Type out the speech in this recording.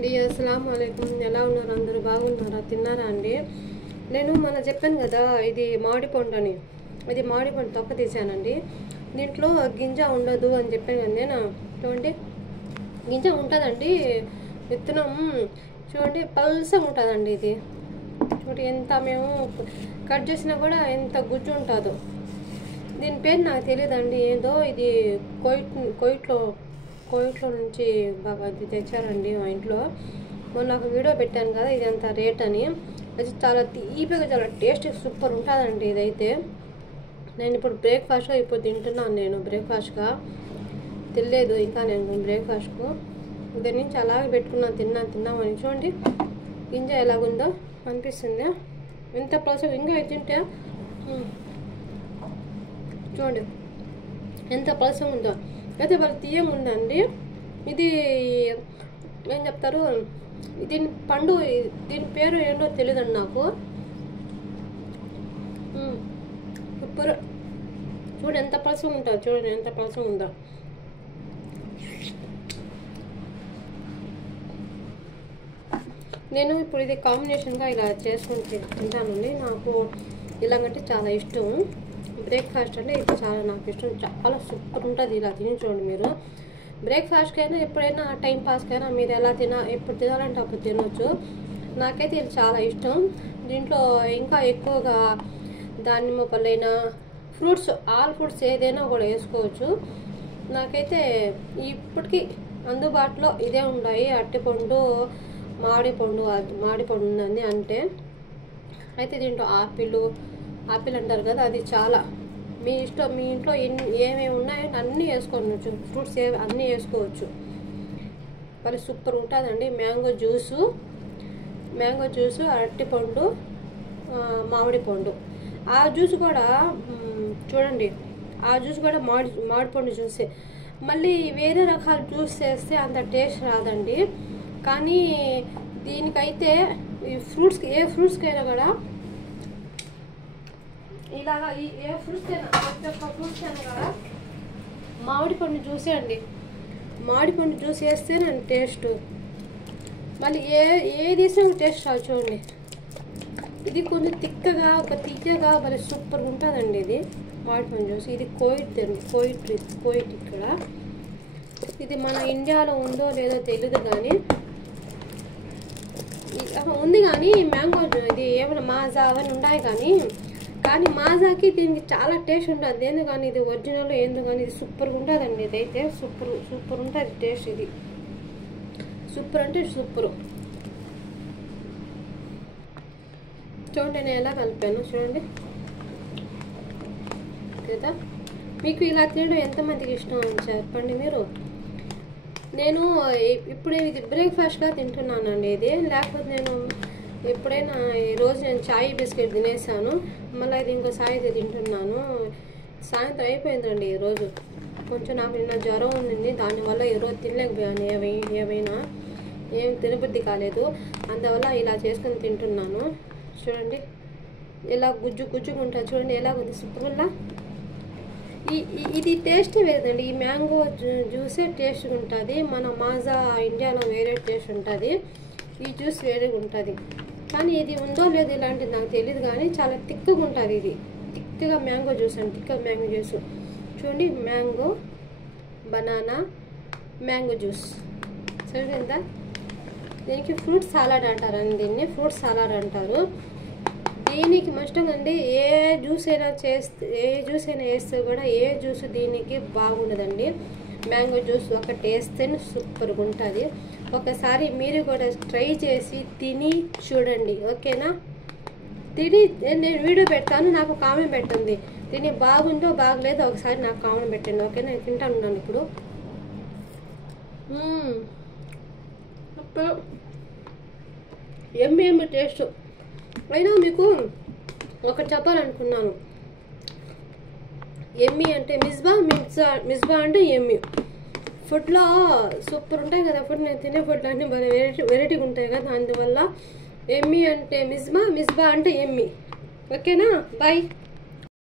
అండి అస్సలాము అలైకుం. ఎలా ఉన్నారు అందరూ? బాగున్నారా? తిన్నారా అండి? నేను మన చెప్పాను కదా ఇది మామిడి పండు అని. ఇది మామిడి పండు తొక్క తీసానండి. దీంట్లో గింజ ఉండదు అని చెప్పాను కదా నేను. చూడండి గింజ ఉంటుందండి, విత్తనం చూడండి పల్సగా ఉంటుందండి. ఇది చూడండి ఎంత మేము కట్ చేసినా కూడా ఎంత గుజ్జు ఉంటుందో. దీని పేరు నాకు తెలియదండి, ఏదో ఇది కోయిట్లో నుంచి బాగా అది తెచ్చారండి మా ఇంట్లో. మొన్న ఒక వీడియో పెట్టాను కదా ఇది అంత రేట్ అని. అది చాలా తీపిగా చాలా టేస్ట్ సూపర్ ఉంటుందండి. ఇదైతే నేను ఇప్పుడు బ్రేక్ఫాస్ట్గా ఇప్పుడు తింటున్నాను. నేను బ్రేక్ఫాస్ట్గా తినలేదు ఇంకా, నేను బ్రేక్ఫాస్ట్కు ఉదయం నుంచి అలాగే పెట్టుకున్నాను. తిన్నామని చూడండి గింజ ఎలాగుందో అనిపిస్తుంది. ఎంత ప్రాసెస్ ఇంకా తింటే చూడండి ఎంత పలసంగా ఉందో. అయితే వాళ్ళు తీయంగా ఉందండి. ఇది ఏం చెప్తారు, దీని పండు దీని పేరు ఏంటో తెలియదండి నాకు. సూపర్ చూడండి ఎంత పలసంగా ఉంటుందో, చూడండి ఎంత పలసంగా ఉందో. నేను ఇప్పుడు ఇది కాంబినేషన్గా ఇలా చేసుకొని తింటానండి. నాకు ఇలాగంటే చాలా ఇష్టం. బ్రేక్ఫాస్ట్ అంటే ఇది చాలా నాకు ఇష్టం, చాలా సూపర్ ఉంటుంది. ఇలా తిని చూడండి మీరు. బ్రేక్ఫాస్ట్కైనా ఎప్పుడైనా టైం పాస్కైనా మీరు ఎలా ఎప్పుడు తినాలంటే అప్పుడు తినవచ్చు. నాకైతే ఇది చాలా ఇష్టం. దీంట్లో ఇంకా ఎక్కువగా దానిమ్మ పళ్ళైనా ఫ్రూట్స్ ఆల్ ఫ్రూట్స్ ఏదైనా కూడా వేసుకోవచ్చు. నాకైతే ఇప్పటికీ అందుబాటులో ఇదే ఉన్నాయి, అరటిపండు మామిడి పండు ఉందని అంటే. అయితే దీంట్లో ఆపిల్ అంటారు కదా, అది చాలా మీ ఇష్టం. మీ ఇంట్లో ఏమేమి ఉన్నాయో అన్నీ వేసుకోవచ్చు, ఫ్రూట్స్ అన్నీ వేసుకోవచ్చు. మరి సూపర్ ఉంటుందండి. మ్యాంగో జ్యూసు అరటిపండు మామిడి పండు. ఆ జ్యూస్ కూడా చూడండి, ఆ జ్యూస్ కూడా మామిడి పండు జ్యూసే. మళ్ళీ వేరే రకాల జ్యూస్ చేస్తే అంత టేస్ట్ రాదండి. కానీ దీనికైతే ఈ ఫ్రూట్స్కి ఏ ఫ్రూట్స్కైనా కూడా ఇలాగా ఏ ఫ్రూట్స్కైనా ప్రతి ఒక్క ఫ్రూట్స్కైనా కూడా మామిడి పండు జ్యూసే అండి. మామిడి పండు జ్యూస్ వేస్తేనే టేస్ట్. మళ్ళీ ఏది వేసినా టేస్ట్ రాదు. చూడండి ఇది కొంచెం తిక్కగా తీయగా మరి సూపర్గా ఉంటుందండి ఇది మామిడి పండు జ్యూస్. ఇది కోయిట్ ఇక్కడ. ఇది మన ఇండియాలో ఉందో లేదో తెలియదు కానీ ఉంది. కానీ మ్యాంగో ఇది ఏమైనా మాజా అవన్నీ ఉన్నాయి కానీ మాజాకి దీనికి చాలా టేస్ట్ ఉంటుంది. ఏందో కానీ ఇది ఒరిజినల్ ఏందో కానీ ఇది సూపర్గా ఉంటుందండి. ఇదైతే సూపర్ ఉంటుంది టేస్ట్. ఇది సూపర్ అంటే సూపర్. చూడండి నేను ఎలా కలిపాను చూడండి కదా. మీకు ఇలా తినడం ఎంతమందికి ఇష్టం అని చెప్పండి మీరు. నేను ఇప్పుడు ఇది బ్రేక్ఫాస్ట్గా తింటున్నానండి ఇది. లేకపోతే నేను ఎప్పుడైనా ఈరోజు నేను చాయ్ బిస్కెట్ తినేసాను, మళ్ళీ ఇది ఇంకో సాయి తింటున్నాను. సాయంత్రం అయిపోయిందండి ఈరోజు. కొంచెం నాకు నిన్న జ్వరం ఉండింది, దానివల్ల ఈరోజు తినలేకపోయాను. ఏమైనా ఏం తినబుద్ధి కాలేదు, అందువల్ల ఇలా చేసుకొని తింటున్నాను. చూడండి ఎలా గుజ్జుగా ఉంటుంది. చూడండి ఎలాగుంది సూపర్గా. ఇది టేస్ట్ వేరేదండి. ఈ మ్యాంగో జ్యూసే టేస్ట్గా ఉంటుంది. మన మాజా ఇండియాలో వేరే టేస్ట్ ఉంటుంది, ఈ జ్యూస్ వేరేగా ఉంటుంది. కానీ ఇది ఉందో లేదో ఇలాంటిది నాకు తెలియదు, కానీ చాలా తిక్కగా ఉంటుంది. ఇది తిక్కగా మ్యాంగో జ్యూస్ అండి, తిక్కగా మ్యాంగో జ్యూస్. చూడండి మ్యాంగో బనానా మ్యాంగో జ్యూస్ సరిపోయిందా. దీనికి ఫ్రూట్ సలాడ్ అంటారండి, దీన్ని ఫ్రూట్ సలాడ్ అంటారు. దీనికి మస్టంగా అండి ఏ జ్యూస్ అయినా వేస్తే కూడా ఏ జ్యూస్ దీనికి బాగుండదండి. మ్యాంగో జ్యూస్ ఒకటి వేస్తేనే సూపర్గా ఉంటుంది. ఒకసారి మీరు కూడా ట్రై చేసి తిని చూడండి, ఓకేనా. నేను వీడియో పెడతాను, నాకు కామెంట్ పెట్టండి. తిని బాగుందో బాగలేదో ఒకసారి నాకు కామెంట్ పెట్టండి, ఓకేనా. నేను తింటాను ఇప్పుడు. ఎమ్మి టేస్ట్. అయినా మీకు ఒకటి చెప్పాలనుకున్నాను. ఎమ్మి అంటే మిస్బా అంటే ఎమ్మి. ఫుడ్లో సూపర్ ఉంటాయి కదా ఫుడ్. నేను తినే ఫుడ్ అన్నీ వెరైటీగా ఉంటాయి కదా, అందువల్ల ఎమ్మి అంటే మిస్బా అంటే ఎమ్మి, ఓకేనా. బాయ్.